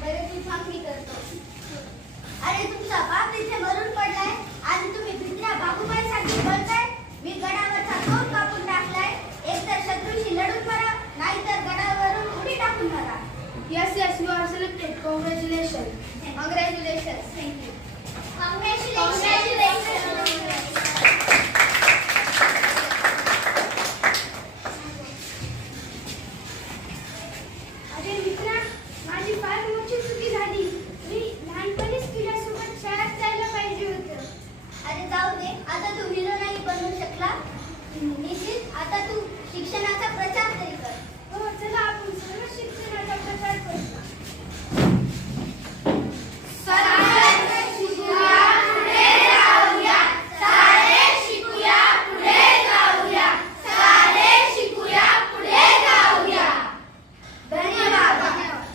बरं तू थांब मी करतो. अरे तुमचा बाप इथे मरून पडलाय आणि तुम्ही भित्र्या बाबूबाईसाठी बोलताय. मी गडावरचा तोफ कापून टाकलाय. एकतर शत्रूशी लढून मरा, नाहीतर गडावरून उडी टाकून मरा. Yes, you are selected. Congratulations. Congratulations. Thank you. Congratulations.